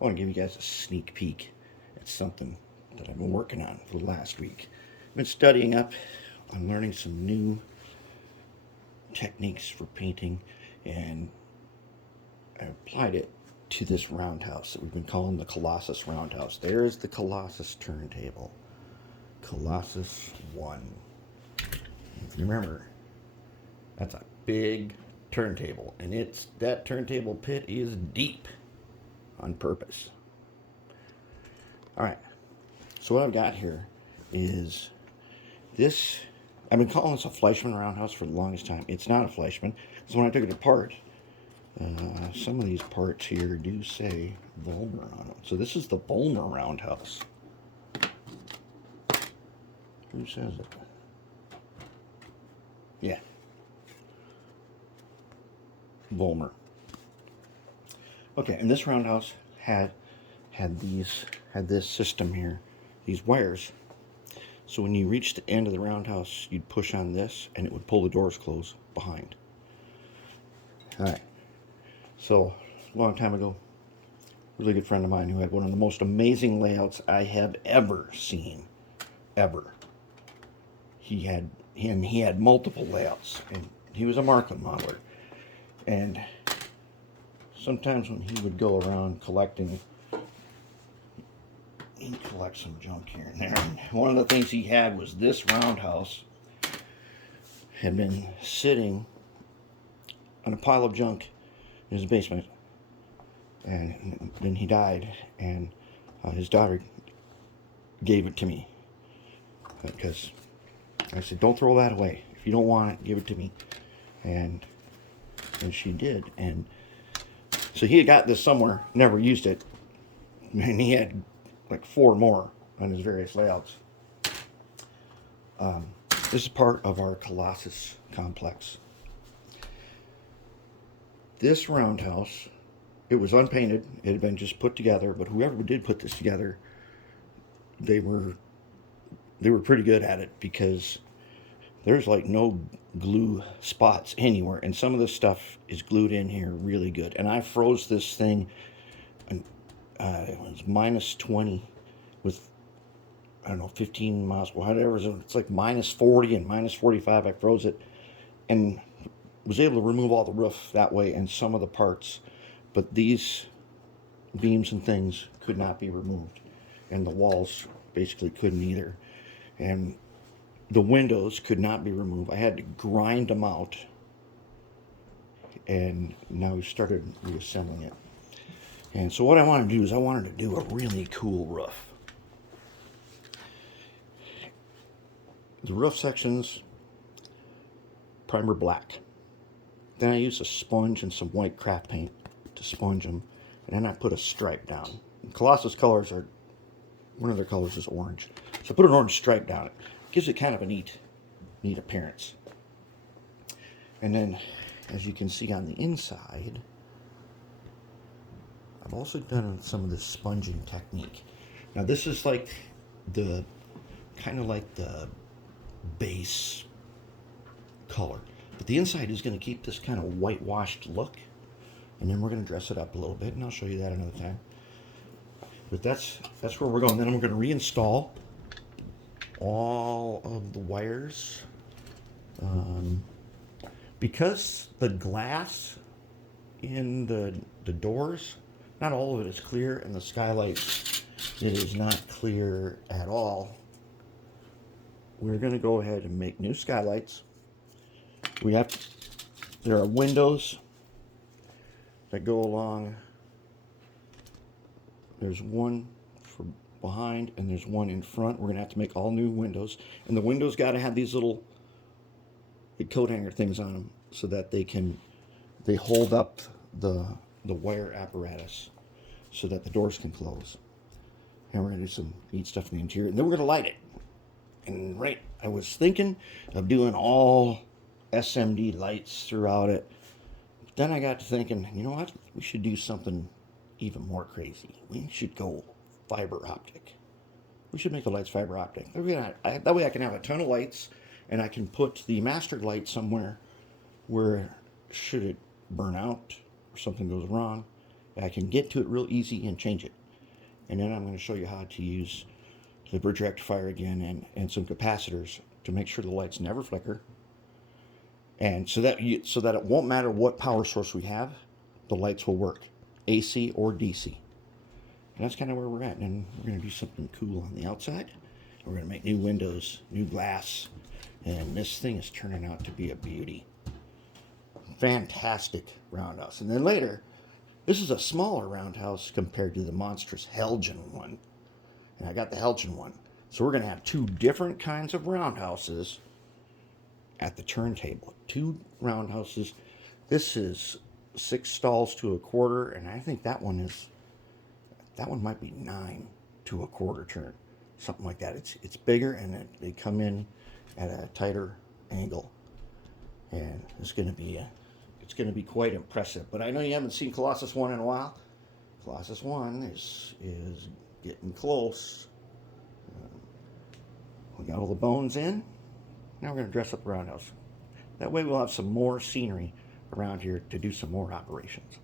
I want to give you guys a sneak peek at something that I've been working on for the last week. I've been studying up. I'm learning some new techniques for painting, and I applied it to this roundhouse that we've been calling the Colossus Roundhouse. There's the Colossus turntable. Colossus 1. If you remember, that's a big turntable, and that turntable pit is deep on purpose. All right, so what I've got here is this. I've been calling this a Fleischmann roundhouse for the longest time. It's not a Fleischmann, because when I took it apart, some of these parts here do say Vollmer on them. So this is the Vollmer Roundhouse. Who says it? Yeah. Vollmer. Okay, and this roundhouse had this system here, these wires. So when you reach the end of the roundhouse, you'd push on this, and it would pull the doors closed behind. All right. So a long time ago, a really good friend of mine who had one of the most amazing layouts I have ever seen, ever. He had multiple layouts, and he was a Markham modeler. And sometimes when he would go around collecting, he'd collect some junk here and there. And one of the things he had was this roundhouse had been sitting on a pile of junk in his basement. And then he died, and his daughter gave it to me. Because I said, don't throw that away. If you don't want it, give it to me. And she did. And so he had got this somewhere, never used it. And he had like 4 more on his various layouts. This is part of our Colossus complex. This roundhouse, it was unpainted. It had been just put together, but whoever did put this together, they were pretty good at it, because there's like no glue spots anywhere, and some of this stuff is glued in here really good. And I froze this thing, and it was minus 20 with, I don't know, 15 miles, whatever. It's like minus 40 and minus 45. I froze it and was able to remove all the roof that way and some of the parts, but these beams and things could not be removed, and the walls basically couldn't either, and the windows could not be removed. I had to grind them out, and now we started reassembling it. And so what I wanted to do is I wanted to do a really cool roof. The roof sections, primer black. Then I used a sponge and some white craft paint to sponge them, and then I put a stripe down. Colossus colors are, one of their colors is orange, so I put an orange stripe down it. Gives it kind of a neat appearance. And then, as you can see on the inside, I've also done some of this sponging technique. Now this is like the base color, but the inside is going to keep this kind of whitewashed look, and then we're going to dress it up a little bit, and I'll show you that another time. But that's where we're going. Then we're going to reinstall all of the wires. Because the glass in the doors, not all of it is clear, and the skylight, it is not clear at all. We're going to go ahead and make new skylights. There are windows that go along. There's one for behind, and there's one in front. We're going to have to make all new windows, and the windows got to have these little coat hanger things on them so that they hold up the wire apparatus so that the doors can close. And we're going to do some neat stuff in the interior, and then we're going to light it. And I was thinking of doing all SMD lights throughout it. But then I got to thinking, you know what? We should do something even more crazy. We should go fiber optic. We should make the lights fiber optic. That way I can have a ton of lights, and I can put the master light somewhere where, should it burn out or something goes wrong, I can get to it real easy and change it. And then I'm going to show you how to use the bridge rectifier again and some capacitors to make sure the lights never flicker. And so that it won't matter what power source we have, the lights will work, AC or DC. And that's kind of where we're at. And we're going to do something cool on the outside. We're going to make new windows, new glass, and this thing is turning out to be a beauty. Fantastic roundhouse. And then later, this is a smaller roundhouse compared to the monstrous Helgen one. And I got the Helgen one. So we're going to have two different kinds of roundhouses at the turntable. Two roundhouses. This is 6 stalls to a quarter, and I think that one might be 9 to a quarter turn. Something like that. It's bigger, and they come in at a tighter angle. And it's going to be quite impressive. But I know you haven't seen Colossus 1 in a while. Colossus 1 is getting close. We got all the bones in. Now we're going to dress up the roundhouse. That way we'll have some more scenery around here to do some more operations.